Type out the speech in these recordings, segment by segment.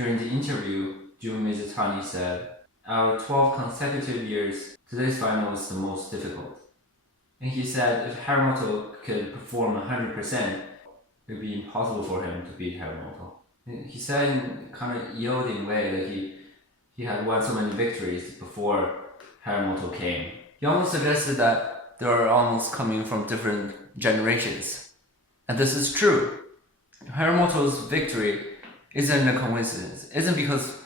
During the interview, Jun Mizutani said, "Our 12 consecutive years, today's final was the most difficult." And he said if Harimoto could perform 100%, it would be impossible for him to beat Harimoto. And he said in kind of yielding way that he had won so many victories before Harimoto came. He almost suggested that they are almost coming from different generations. And this is true. Harimoto's victory isn't a coincidence. Isn't because,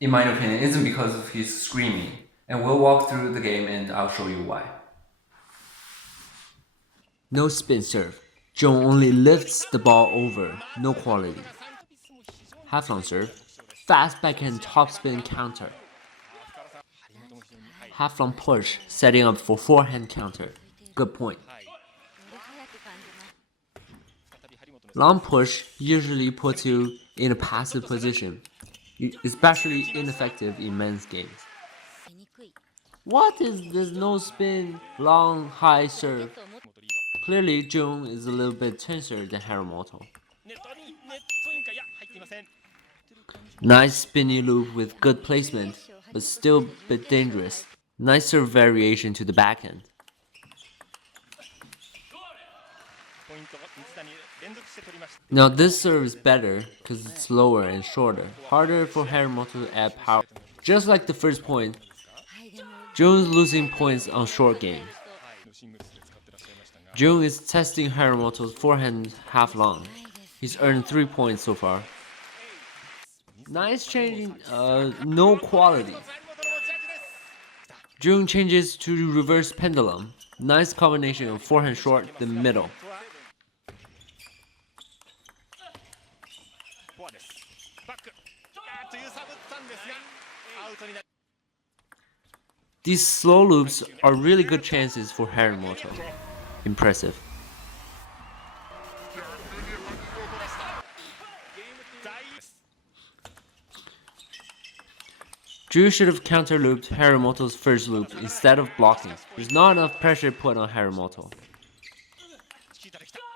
in my opinion, isn't because of his screaming. And we'll walk through the game and I'll show you why. No spin serve. Jun only lifts the ball over, no quality. Half long serve. Fast backhand topspin counter. Half long push, setting up for forehand counter. Good point. Long push usually puts you in a passive position, especially ineffective in men's games. What is this no spin, long, high serve? Clearly, Jun is a little bit tenser than Harimoto. Nice spinny loop with good placement, but still a bit dangerous. Nice serve variation to the backhand. Now this serve is better because it's slower and shorter, harder for Harimoto to add power. Just like the first point, Jun's losing points on short game. Jun is testing Harimoto's forehand half long. He's earned 3 points so far. Nice changing, no quality. Jun changes to reverse pendulum. Nice combination of forehand short, the middle. These slow loops are really good chances for Harimoto. Impressive. Drew should have counter-looped Harimoto's first loop instead of blocking. There's not enough pressure put on Harimoto.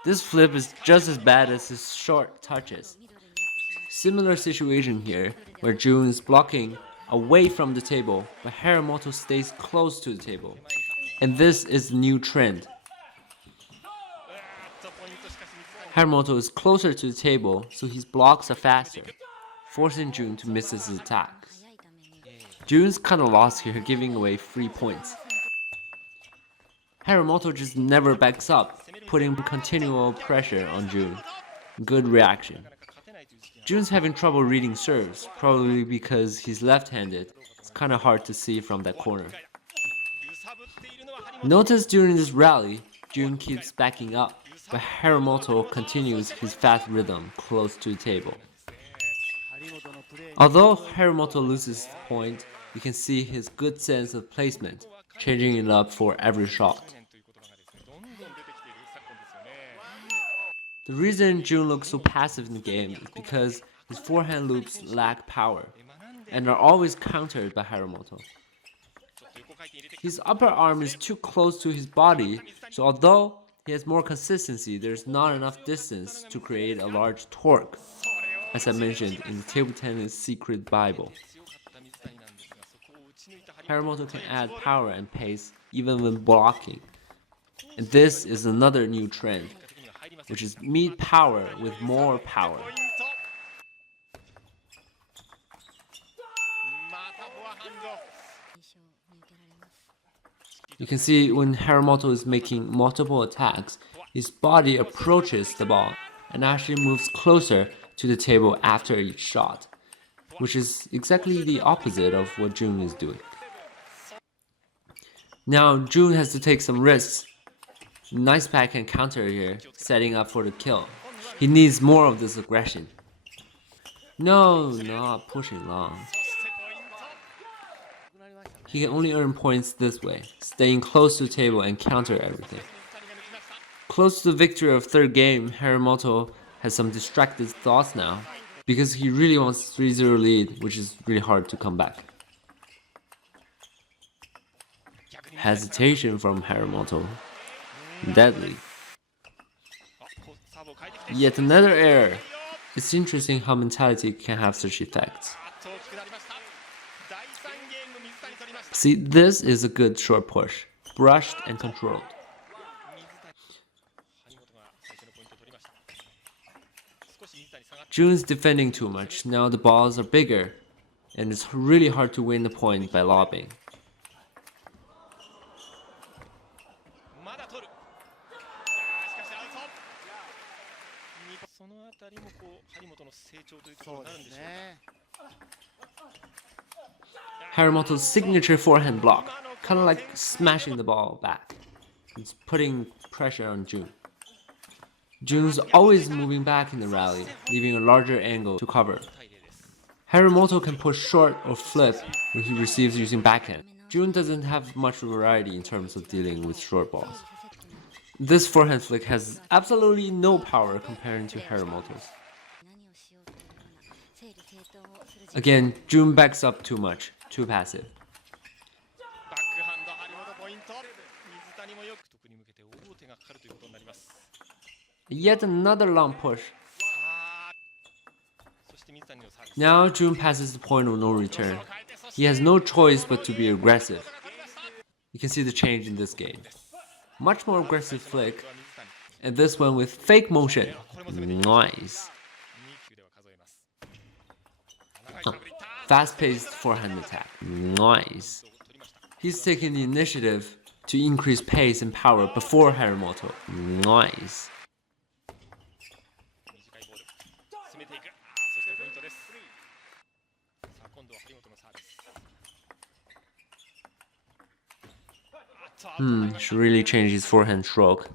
This flip is just as bad as his short touches. Similar situation here, where Jun is blocking away from the table, but Harimoto stays close to the table. And this is the new trend. Harimoto is closer to the table, so his blocks are faster, forcing Jun to miss his attacks. Jun's kinda lost here, giving away 3 points. Harimoto just never backs up, putting continual pressure on Jun. Good reaction. Jun's having trouble reading serves, probably because he's left-handed. It's kinda hard to see from that corner. Notice during this rally, Jun keeps backing up, but Harimoto continues his fast rhythm close to the table. Although Harimoto loses the point, you can see his good sense of placement, changing it up for every shot. The reason Jun looks so passive in the game is because his forehand loops lack power, and are always countered by Harimoto. His upper arm is too close to his body, so although he has more consistency, there's not enough distance to create a large torque, as I mentioned in the table tennis secret Bible. Harimoto can add power and pace even when blocking. And this is another new trend, which is meet power with more power. You can see when Harimoto is making multiple attacks, his body approaches the ball and actually moves closer to the table after each shot, which is exactly the opposite of what Jun is doing. Now Jun has to take some risks. Nice backhand counter here, setting up for the kill. He needs more of this aggression. No, not pushing long. He can only earn points this way, staying close to the table and counter everything. Close to the victory of third game, Harimoto has some distracted thoughts now, because he really wants 3-0 lead, which is really hard to come back. Hesitation from Harimoto. Deadly. Yet another error. It's interesting how mentality can have such effects. See, this is a good short push, brushed and controlled. Jun's defending too much, now the balls are bigger, and it's really hard to win the point by lobbing. Harimoto's signature forehand block, kind of like smashing the ball back. It's putting pressure on Jun. Jun's always moving back in the rally, leaving a larger angle to cover. Harimoto can push short or flip when he receives using backhand. Jun doesn't have much variety in terms of dealing with short balls. This forehand flick has absolutely no power comparing to Harimoto's. Again, Jun backs up too much, too passive. Yet another long push. Now Jun passes the point of no return. He has no choice but to be aggressive. You can see the change in this game. Much more aggressive flick, and this one with fake motion. Nice. Fast-paced forehand attack. Nice. He's taking the initiative to increase pace and power before Harimoto. Nice. Should really change his forehand stroke.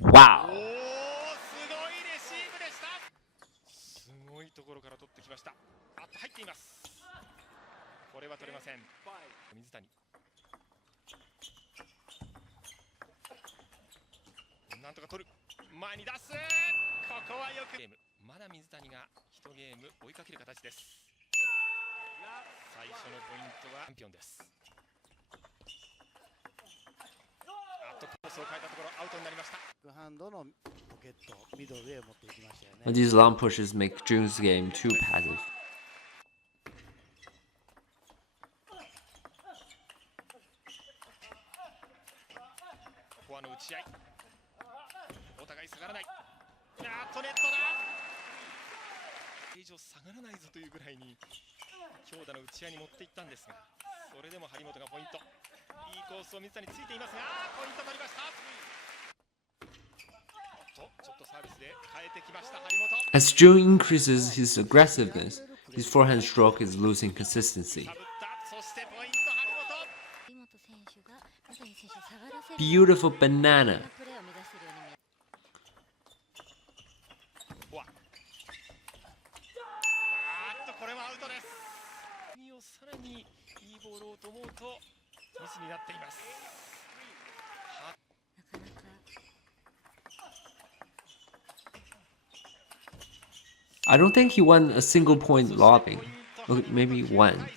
Wow. These long pushes make Jun's game too passive. As Jun increases his aggressiveness, his forehand stroke is losing consistency. Beautiful banana. I don't think he won a single point lobbing. Maybe one.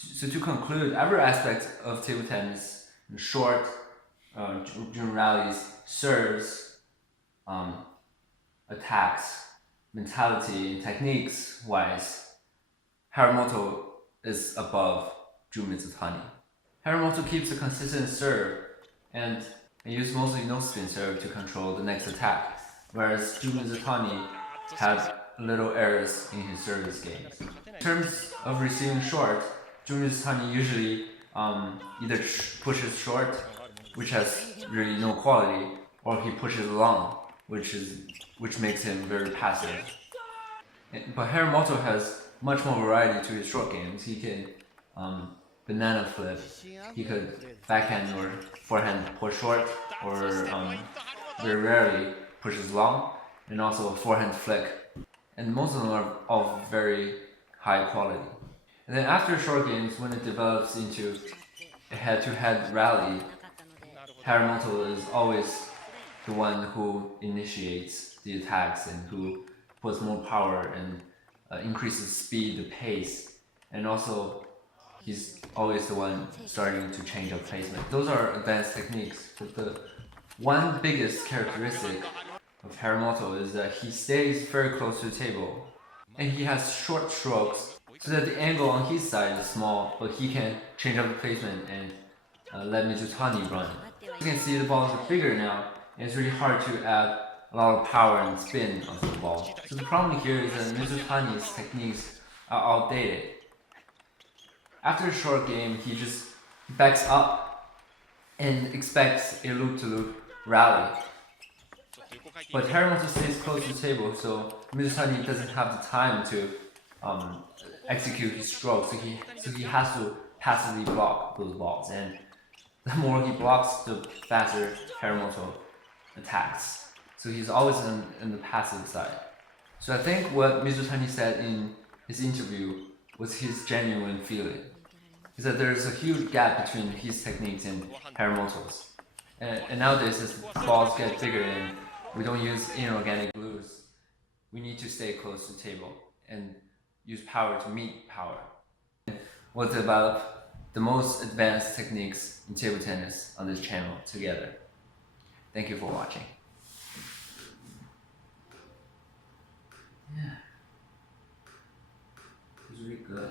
So to conclude, every aspect of table tennis, short, during rallies, serves, attacks, mentality, and techniques wise, Harimoto is above Mizutani. Harimoto keeps a consistent serve and uses mostly no-spin serve to control the next attack, whereas Mizutani had little errors in his service games. In terms of receiving short, Mizutani usually either pushes short, which has really no quality, or he pushes long, which makes him very passive. But Harimoto has much more variety to his short games. He can banana flip, he could backhand or forehand push short, or very rarely pushes long, and also a forehand flick. and most of them are of very high quality. And then after short games, when it develops into a head-to-head rally, Harimoto is always the one who initiates the attacks and who puts more power and increases speed, the pace, and also he's always the one starting to change up placement. Those are advanced techniques, but the one biggest characteristic of Harimoto is that he stays very close to the table, and he has short strokes so that the angle on his side is small, but he can change up the placement and let Mizutani run. You can see the balls are bigger now, and it's really hard to add a lot of power and spin onto the ball. So the problem here is that Mizutani's techniques are outdated. After a short game, he just backs up and expects a loop-to-loop rally. But Harimoto stays close to the table, so Mizutani doesn't have the time to execute his stroke, so he has to passively block those balls. And the more he blocks, the faster Harimoto attacks. So he's always in the passive side. So I think what Mizutani said in his interview was his genuine feeling. Is that there's a huge gap between his techniques and Harimoto's. And nowadays, as balls get bigger and we don't use inorganic glues, we need to stay close to the table and use power to meet power. What's about the most advanced techniques in table tennis on this channel together. Thank you for watching. Yeah. It was really good.